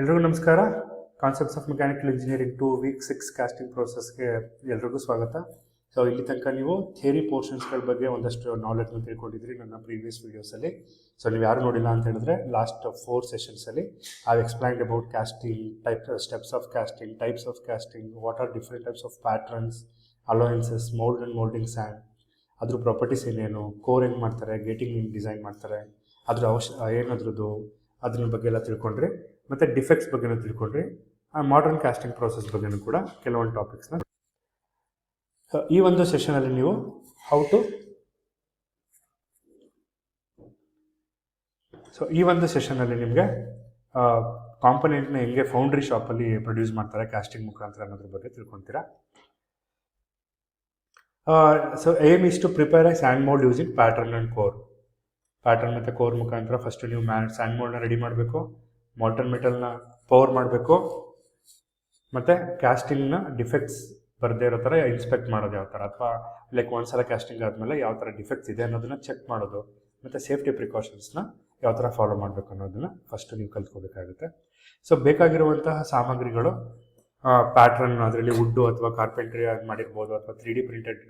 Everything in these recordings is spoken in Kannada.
ಎಲ್ರಿಗೂ ನಮಸ್ಕಾರ. Concepts of mechanical engineering 2 week 6 casting ಪ್ರೋಸೆಸ್ಗೆ ಎಲ್ರಿಗೂ ಸ್ವಾಗತ. ಸೊ ಇಲ್ಲಿ ತನಕ ನೀವು ಥಿಯರಿ ಪೋರ್ಷನ್ಸ್ಗಳ ಬಗ್ಗೆ ಒಂದಷ್ಟು ನಾಲೆಡ್ನ ತಿಳ್ಕೊಂಡಿದ್ರಿ ನನ್ನ ಪ್ರೀವಿಯಸ್ ವೀಡಿಯೋಸಲ್ಲಿ. ಸೊ ನೀವು ಯಾರು ನೋಡಿಲ್ಲ ಅಂತ ಹೇಳಿದ್ರೆ ಲಾಸ್ಟ್ 4 ಸೆಷನ್ಸಲ್ಲಿ I explained about casting, steps of casting, types of casting, what are different types of patterns, allowances, mould and moulding sand, ಅದ್ರ ಪ್ರಾಪರ್ಟೀಸ್ ಏನೇನು, ಕೋರ್ ಹೆಂಗೆ ಮಾಡ್ತಾರೆ, ಗೇಟಿಂಗ್ ಹೆಂಗೆ ಡಿಸೈನ್ ಮಾಡ್ತಾರೆ, ಅದ್ರ ಏನದ್ರದ್ದು ಅದ್ರ ಬಗ್ಗೆ ಎಲ್ಲ ತಿಳ್ಕೊಂಡ್ರಿ. ಮತ್ತು ಡಿಫೆಕ್ಟ್ಸ್ ಬಗ್ಗೆನೂ ತಿಳ್ಕೊಂಡ್ರಿ. ಮಾಡರ್ನ್ ಕಾಸ್ಟಿಂಗ್ ಪ್ರೋಸೆಸ್ ಬಗ್ಗೆನೂ ಕೂಡ ಕೆಲವೊಂದು ಟಾಪಿಕ್ಸ್ನ ಈ ಒಂದು ಸೆಷನಲ್ಲಿ ನೀವು ಈ ಒಂದು ಸೆಷನಲ್ಲಿ ನಿಮಗೆ ಕಾಂಪೊನೆಂಟ್ನ ಹೆಂಗೆ ಫೌಂಡ್ರಿ ಶಾಪಲ್ಲಿ ಪ್ರೊಡ್ಯೂಸ್ ಮಾಡ್ತಾರೆ ಕಾಸ್ಟಿಂಗ್ ಮುಖಾಂತರ ಅನ್ನೋದ್ರ ಬಗ್ಗೆ ತಿಳ್ಕೊತೀರಾ. So aim is to prepare a sand mould using pattern and core. Pattern ಮತ್ತು ಕೋರ್ ಮುಖಾಂತರ ಫಸ್ಟ್ ನೀವು ಸ್ಯಾಂಡ್ ಮೋಲ್ಡ್ನ ರೆಡಿ ಮಾಡಬೇಕು, ಮಾಲ್ಟನ್ ಮೆಟಲ್ನ ಪವರ್ ಮಾಡಬೇಕು, ಮತ್ತು ಕ್ಯಾಸ್ಟಿಂಗ್ನ ಡಿಫೆಕ್ಟ್ಸ್ ಬರದೇ ಇರೋ ಥರ ಇನ್ಸ್ಪೆಕ್ಟ್ ಮಾಡೋದು ಯಾವ ಥರ, ಅಥವಾ ಲೈಕ್ ಒಂದ್ಸಲ ಕ್ಯಾಸ್ಟಿಂಗ್ ಆದಮೇಲೆ ಯಾವ ಥರ ಡಿಫೆಕ್ಟ್ಸ್ ಇದೆ ಅನ್ನೋದನ್ನ ಚೆಕ್ ಮಾಡೋದು, ಮತ್ತು ಸೇಫ್ಟಿ ಪ್ರಿಕಾಷನ್ಸ್ನ ಯಾವ ಥರ ಫಾಲೋ ಮಾಡಬೇಕು ಅನ್ನೋದನ್ನ ಫಸ್ಟ್ ನೀವು ಕಲ್ತ್ಕೋಬೇಕಾಗುತ್ತೆ. ಸೊ ಬೇಕಾಗಿರುವಂತಹ ಸಾಮಗ್ರಿಗಳು ಪ್ಯಾಟ್ರನ್, ಅದರಲ್ಲಿ ವುಡ್ಡು ಅಥವಾ ಕಾರ್ಪೆಂಟ್ರಿ ಆಗಿ ಮಾಡಿರ್ಬೋದು, ಅಥವಾ 3D ಪ್ರಿಂಟೆಡ್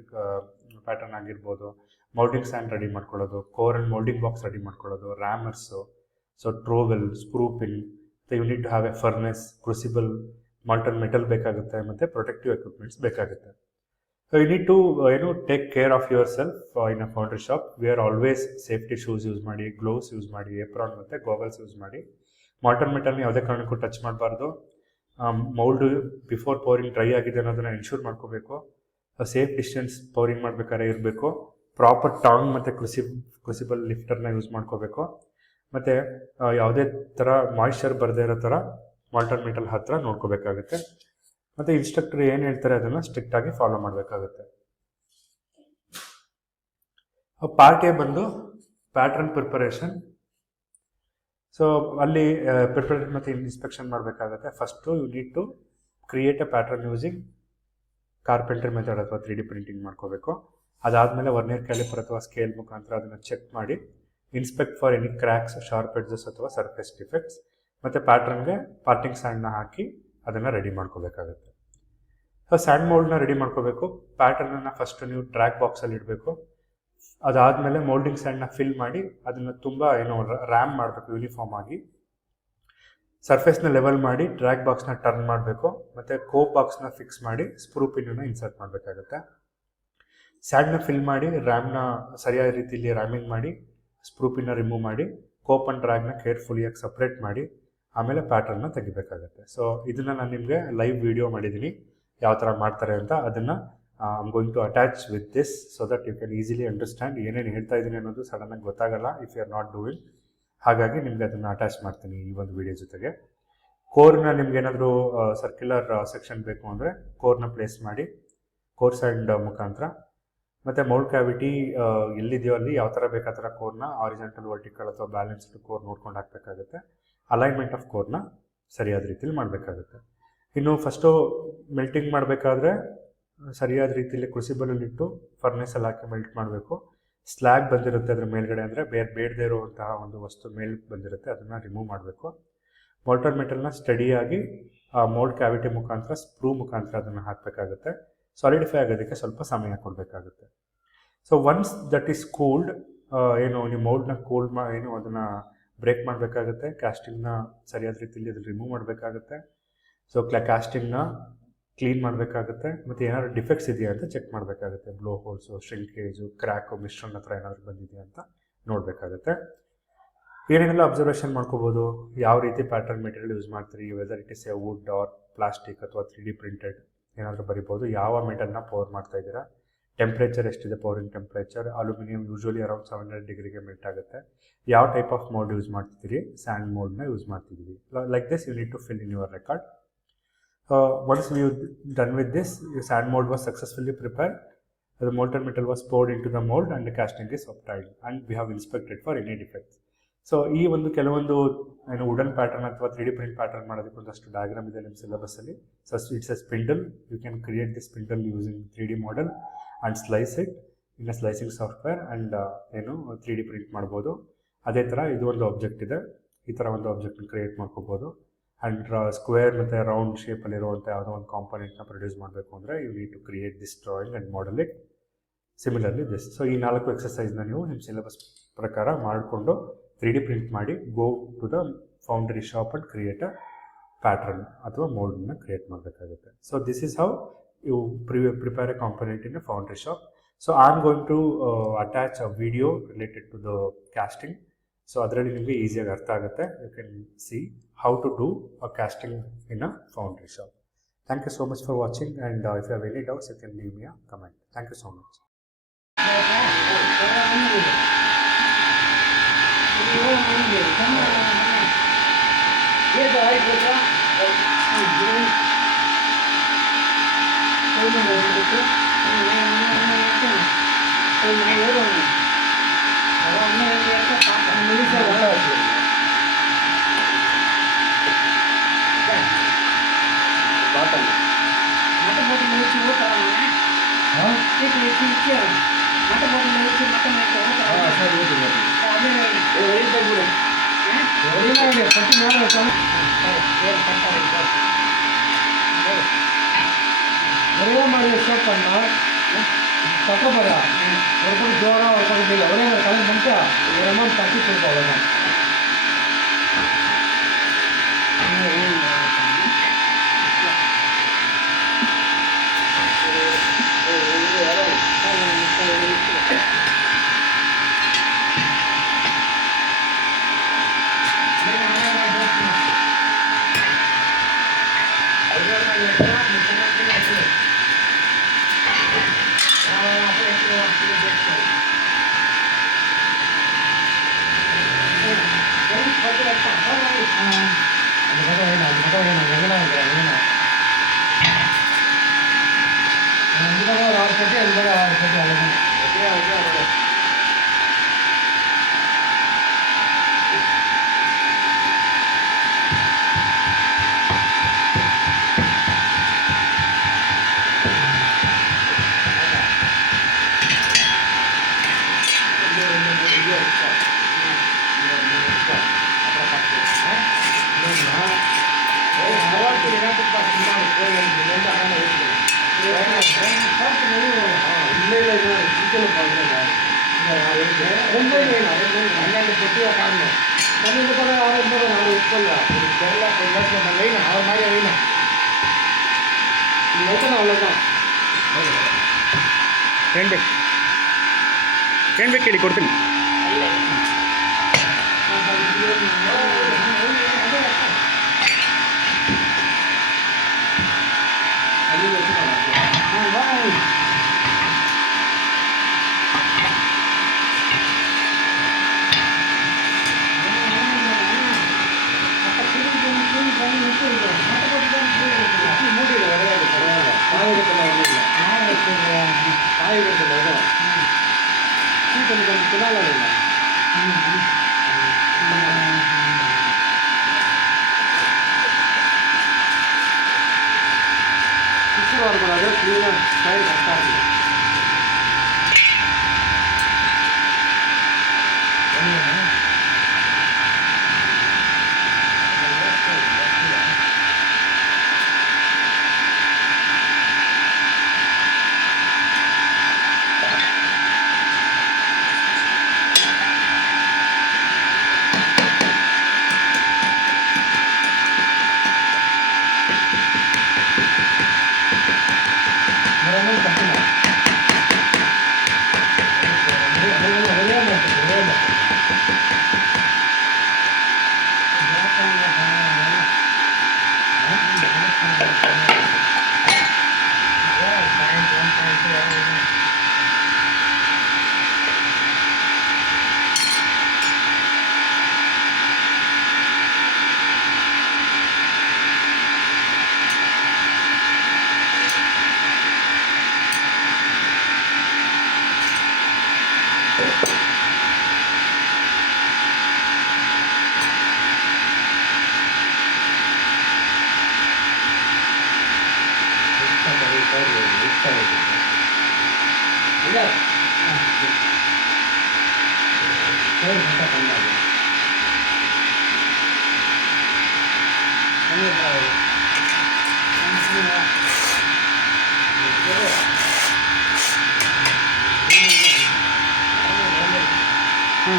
ಪ್ಯಾಟರ್ನ್ ಆಗಿರ್ಬೋದು, ಮೌಲ್ಡಿಂಗ್ ಸ್ಟ್ಯಾಂಡ್ ರೆಡಿ ಮಾಡ್ಕೊಳ್ಳೋದು, core and moulding box ready ಮಾಡ್ಕೊಳ್ಳೋದು, rammers, so trowel, screw pin, you need to have a furnace, crucible, molten metal ಬೇಕಾಗುತ್ತೆ, ಮತ್ತು ಪ್ರೊಟೆಕ್ಟಿವ್ ಎಕ್ವಿಪ್ಮೆಂಟ್ಸ್ ಬೇಕಾಗುತ್ತೆ. So you need to take care of yourself in a foundry shop. We are always safety shoes use ಮಾಡಿ, ಗ್ಲೋವ್ಸ್ ಯೂಸ್ ಮಾಡಿ, ಏಪ್ರಾನ್ ಮತ್ತು ಗೋಗಲ್ಸ್ ಯೂಸ್ ಮಾಡಿ. ಮಾಲ್ಟನ್ ಮೆಟಲ್ನ ಯಾವುದೇ ಕಾರಣಕ್ಕೂ ಟಚ್ ಮಾಡಬಾರ್ದು. ಮೌಲ್ಡ್ ಬಿಫೋರ್ ಪವರಿಂಗ್ ಡ್ರೈ ಆಗಿದೆ ಅನ್ನೋದನ್ನು ಎನ್ಶೂರ್ ಮಾಡ್ಕೋಬೇಕು. ಸೇಫ್ ಡಿಸ್ಟೆನ್ಸ್ ಪವರಿಂಗ್ ಮಾಡಬೇಕಾದ್ರೆ ಇರಬೇಕು. ಪ್ರಾಪರ್ ಟಾಂಗ್ ಮತ್ತು ಕ್ರೂಸಿಬಲ್ ಲಿಫ್ಟರ್ನ ಯೂಸ್ ಮಾಡ್ಕೋಬೇಕು. ಮತ್ತು ಯಾವುದೇ ಥರ ಮಾಯ್ಶ್ಚರ್ ಬರದೇ ಇರೋ ಥರ ಮಾಲ್ಟನ್ ಮೆಟಲ್ ಹತ್ತಿರ ನೋಡ್ಕೋಬೇಕಾಗುತ್ತೆ. ಮತ್ತು ಇನ್ಸ್ಟ್ರಕ್ಟರ್ ಏನು ಹೇಳ್ತಾರೆ ಅದನ್ನು ಸ್ಟ್ರಿಕ್ಟಾಗಿ ಫಾಲೋ ಮಾಡಬೇಕಾಗುತ್ತೆ. ಪಾರ್ಟ್ ಎ ಬಂದು ಪ್ಯಾಟ್ರನ್ ಪ್ರಿಪರೇಷನ್. ಸೊ ಅಲ್ಲಿ ಪ್ರಿಪರೇಷನ್ ಮತ್ತು ಇನ್ಸ್ಪೆಕ್ಷನ್ ಮಾಡಬೇಕಾಗುತ್ತೆ. First you need to create a pattern using carpenter method ಅಥವಾ 3D ಪ್ರಿಂಟಿಂಗ್ ಮಾಡ್ಕೋಬೇಕು. ಅದಾದಮೇಲೆ ವರ್ನಿಯರ್ ಕ್ಯಾಲಿಪರ್ ಅಥವಾ ಸ್ಕೇಲ್ ಮುಖಾಂತರ ಅದನ್ನು ಚೆಕ್ ಮಾಡಿ inspect for any cracks, sharp edges ಅಥವಾ ಸರ್ಫೇಸ್ ಡಿಫೆಕ್ಟ್ಸ್, ಮತ್ತು ಪ್ಯಾಟ್ರನ್ಗೆ ಪಾರ್ಟಿಂಗ್ ಸ್ಯಾಂಡ್ನ ಹಾಕಿ ಅದನ್ನು ರೆಡಿ ಮಾಡ್ಕೋಬೇಕಾಗುತ್ತೆ. ಸೊ ಸ್ಯಾಂಡ್ ಮೋಲ್ಡ್ನ ರೆಡಿ ಮಾಡ್ಕೋಬೇಕು. ಪ್ಯಾಟರ್ನನ್ನು ಫಸ್ಟ್ ನೀವು ಟ್ರ್ಯಾಕ್ ಬಾಕ್ಸಲ್ಲಿ ಇಡಬೇಕು. ಅದಾದಮೇಲೆ ಮೋಲ್ಡಿಂಗ್ ಸ್ಯಾಂಡ್ನ ಫಿಲ್ ಮಾಡಿ ಅದನ್ನು ತುಂಬ ರ್ಯಾಮ್ ಮಾಡಬೇಕು ಯೂನಿಫಾರ್ಮ್ ಆಗಿ. ಸರ್ಫೇಸ್ನ ಲೆವೆಲ್ ಮಾಡಿ ಟ್ರ್ಯಾಕ್ ಬಾಕ್ಸ್ನ ಟರ್ನ್ ಮಾಡಬೇಕು, ಮತ್ತು ಕೋಪ್ ಬಾಕ್ಸ್ನ ಫಿಕ್ಸ್ ಮಾಡಿ ಸ್ಕ್ರೂ ಪಿನ್ನನ್ನು ಇನ್ಸರ್ಟ್ ಮಾಡಬೇಕಾಗುತ್ತೆ. ಸ್ಯಾಂಡ್ನ ಫಿಲ್ ಮಾಡಿ ರ್ಯಾಮ್ನ ಸರಿಯಾದ ರೀತಿಯಲ್ಲಿ ರ್ಯಾಮಿಂಗ್ ಮಾಡಿ ಸ್ಕ್ರೂ ಪಿನ್ನ ರಿಮೂವ್ ಮಾಡಿ ಕೋಪ್ ಆ್ಯಂಡ್ ಡ್ರ್ಯಾಗ್ನ ಕೇರ್ಫುಲಿಯಾಗಿ ಸಪ್ರೇಟ್ ಮಾಡಿ ಆಮೇಲೆ ಪ್ಯಾಟರ್ನ್ನ ತೆಗಿಬೇಕಾಗುತ್ತೆ. ಸೊ ಇದನ್ನು ನಾನು ನಿಮಗೆ ಲೈವ್ ವಿಡಿಯೋ ಮಾಡಿದ್ದೀನಿ ಯಾವ ಥರ ಮಾಡ್ತಾರೆ ಅಂತ. ಅದನ್ನು I'm going to attach with this so that you can easily understand. ಏನೇನು ಹೇಳ್ತಾ ಇದ್ದೀನಿ ಅನ್ನೋದು ಸಡನ್ನಾಗಿ ಗೊತ್ತಾಗಲ್ಲ if you are not doing. ಹಾಗಾಗಿ ನಿಮಗೆ ಅದನ್ನು ಅಟ್ಯಾಚ್ ಮಾಡ್ತೀನಿ ಈ ಒಂದು ವಿಡಿಯೋ ಜೊತೆಗೆ. ಕೋರ್ನ ನಿಮ್ಗೆ ಏನಾದರೂ ಸರ್ಕ್ಯುಲರ್ ಸೆಕ್ಷನ್ ಬೇಕು ಅಂದರೆ ಕೋರ್ನ ಪ್ಲೇಸ್ ಮಾಡಿ ಕೋರ್ ಸ್ಯಾಂಡ್ ಮುಖಾಂತರ, ಮತ್ತು ಮೌಲ್ಡ್ ಕ್ಯಾವಿಟಿ ಎಲ್ಲಿದೆಯೋ ಅಲ್ಲಿ ಯಾವ ಥರ ಬೇಕಾ ಥರ ಕೋರ್ನ ಆರಿಜೆಂಟಲ್, ವರ್ಟಿಕಲ್ ಅಥವಾ ಬ್ಯಾಲೆನ್ಸ್ಡ್ ಕೋರ್ ನೋಡ್ಕೊಂಡು ಹಾಕಬೇಕಾಗುತ್ತೆ. ಅಲೈನ್ಮೆಂಟ್ ಆಫ್ ಕೋರ್ನ ಸರಿಯಾದ ರೀತಿಯಲ್ಲಿ ಮಾಡಬೇಕಾಗುತ್ತೆ. ಇನ್ನು ಫಸ್ಟು ಮೆಲ್ಟಿಂಗ್ ಮಾಡಬೇಕಾದ್ರೆ ಸರಿಯಾದ ರೀತಿಯಲ್ಲಿ ಕ್ರೂಸಿಬಲಲ್ಲಿಟ್ಟು ಫರ್ನೆಸಲ್ಲಿ ಹಾಕಿ ಮೆಲ್ಟ್ ಮಾಡಬೇಕು. ಸ್ಲ್ಯಾಗ್ ಬಂದಿರುತ್ತೆ ಅದರ ಮೇಲ್ಗಡೆ, ಅಂದರೆ ಬೇಡದೇ ಇರುವಂತಹ ಒಂದು ವಸ್ತು ಮೇಲ್ ಬಂದಿರುತ್ತೆ, ಅದನ್ನು ರಿಮೂವ್ ಮಾಡಬೇಕು. ಮಾಲ್ಟನ್ ಮೆಟಲ್ನ ಸ್ಟಡಿಯಾಗಿ ಮೋಲ್ಡ್ ಕ್ಯಾವಿಟಿ ಮುಖಾಂತರ ಸ್ಕ್ರೂ ಮುಖಾಂತರ ಅದನ್ನು ಹಾಕಬೇಕಾಗುತ್ತೆ. ಸಾಲಿಡಿಫೈ ಆಗೋದಕ್ಕೆ ಸ್ವಲ್ಪ ಸಮಯ ಕೊಡಬೇಕಾಗುತ್ತೆ. So once that is cooled, ನೀವು ಮೌಲ್ಡ್ನ ಕೂಲ್ಡ್ ಅದನ್ನು ಬ್ರೇಕ್ ಮಾಡಬೇಕಾಗುತ್ತೆ. ಕ್ಯಾಸ್ಟಿಂಗ್ನ ಸರಿಯಾದ ರೀತಿಯಲ್ಲಿ ಅದನ್ನು ರಿಮೂವ್ ಮಾಡಬೇಕಾಗುತ್ತೆ. ಸೊ ಕ್ಯಾಸ್ಟಿಂಗ್ನ ಕ್ಲೀನ್ ಮಾಡಬೇಕಾಗುತ್ತೆ, ಮತ್ತು ಏನಾದರೂ ಡಿಫೆಕ್ಟ್ಸ್ ಇದೆಯಾ ಅಂತ ಚೆಕ್ ಮಾಡಬೇಕಾಗುತ್ತೆ. ಬ್ಲೋ ಹೋಲ್ಸು, ಶ್ರಿಂಕೇಜು, ಕ್ರ್ಯಾಕು, ಮಿಶ್ರಣ ಹತ್ರ ಏನಾದರೂ ಬಂದಿದೆಯಾ ಅಂತ ನೋಡಬೇಕಾಗುತ್ತೆ. ಏನೇನೆಲ್ಲ ಅಬ್ಸರ್ವೇಷನ್ ಮಾಡ್ಕೋಬೋದು, ಯಾವ ರೀತಿ ಪ್ಯಾಟರ್ನ್ ಮೆಟೀರಿಯಲ್ ಯೂಸ್ ಮಾಡ್ತೀರಿ, whether it is a wood or plastic ಅಥವಾ 3D ಪ್ರಿಂಟೆಡ್ ಏನಾದರೂ ಬರಿಬೋದು. ಯಾವ ಮೆಟಲ್ನ ಪವರ್ ಮಾಡ್ತಾ ಇದ್ದೀರಾ, ಟೆಂಪ್ರೇಚರ್ ಎಷ್ಟಿದೆ, pouring temperature. Aluminium usually around 700 ಡಿಗ್ರಿಗೆ ಮೆಲ್ಟ್ ಆಗುತ್ತೆ. ಯಾವ ಟೈಪ್ ಆಫ್ ಮೋಲ್ಡ್ ಯೂಸ್ ಮಾಡ್ತಿದ್ದೀರಿ, ಸ್ಯಾಂಡ್ ಮೋಲ್ಡ್ನ ಯೂಸ್ ಮಾಡ್ತಿದ್ದೀವಿ. Like this you need to fill in your record. Once we done with this, your sand mold was successfully prepared. The molten metal was poured into the mold and the casting is obtained, and we have inspected for any defects. So ಈ ಒಂದು ಕೆಲವೊಂದು ವುಡನ್ ಪ್ಯಾಟರ್ನ್ ಅಥವಾ 3D ಪ್ರಿಂಟ್ ಪ್ಯಾಟರ್ನ್ ಮಾಡೋದಕ್ಕೆ ಒಂದಷ್ಟು ಡಯಾಗ್ರಾಮ್ ಇದೆ ನಿಮ್ಮ ಸಿಲೆಬಸ್ಸಲ್ಲಿ. So it's a spindle. You can create the spindle using 3D model and slice it in a slicing software and 3D print ಮಾಡ್ಬೋದು. ಅದೇ ಥರ ಇದು ಒಂದು ಆಬ್ಜೆಕ್ಟ್ ಇದೆ, ಈ ಥರ ಒಂದು ಆಬ್ಜೆಕ್ಟ್ನ ಕ್ರಿಯೇಟ್ ಮಾಡ್ಕೋಬೋದು. ಆ್ಯಂಡ್ ಸ್ಕ್ವೇರ್ ಮತ್ತು ರೌಂಡ್ ಶೇಪಲ್ಲಿರುವಂಥ ಯಾವುದೋ ಒಂದು ಕಾಂಪೊನೆಂಟ್ನ ಪ್ರೊಡ್ಯೂಸ್ ಮಾಡಬೇಕು ಅಂದರೆ you need to create this drawing and model it similarly this. So ಈ 4 ಎಕ್ಸಸೈಸ್ನ ನೀವು ನಿಮ್ಮ ಸಿಲೆಬಸ್ ಪ್ರಕಾರ ಮಾಡಿಕೊಂಡು 3D ಪ್ರಿಂಟ್ ಮಾಡಿ go to the foundry shop and create a pattern ಅಥವಾ ಮೋಲ್ಡನ್ನ ಕ್ರಿಯೇಟ್ ಮಾಡಬೇಕಾಗುತ್ತೆ. So this is how you prepare a component in a foundry shop. So I am going to attach a video related to the casting. So ಅದರಲ್ಲಿ ನಿಮಗೆ ಈಸಿಯಾಗಿ ಅರ್ಥ ಆಗುತ್ತೆ. You can see how to do a casting in a foundry shop. Thank you so much for watching, and if you have any doubts, you can leave me a comment. Thank you so much. ஒரே மாதிரி ஸ்டார்ட் பண்ணா தக்கப்படா ஒரு பக்கம் ஜோரா ஒரு பக்கம் இல்லை ஒரே மாதிரி கலந்து பண்ணிட்டு ஒரு அமௌண்ட் தட்டி கொடுப்போம் அவ்வளோதான். ಏನು ಬೇಕು ಹೇಳಿ ಕೊಡ್ತೀನಿ.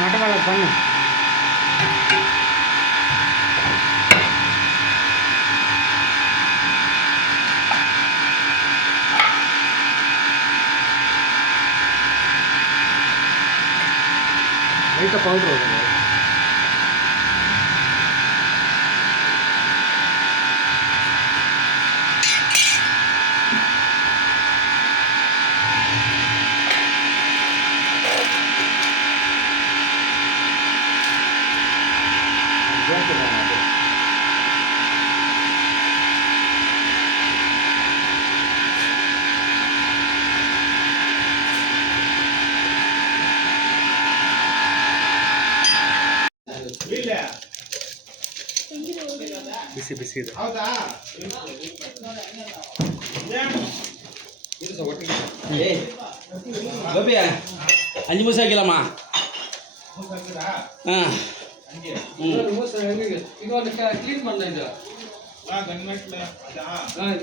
ஆட்டோமேட்டிக் பண்ணு. லைட்டாக பவுட்ரு வருது. ಬಿಸಿ ಬಿಸಿ ಇದೆ. ಗೋಪಿ 5 ನಿಮಿಷ ಆಗಿಲ್ಲಮ್ಮ. ಹಾಂ ಇದು ಒಂದು ಕ್ಲೀನ್ ಮಾಡಲ ಇದು.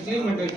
ಕ್ಲೀನ್ ಮಾಡಿ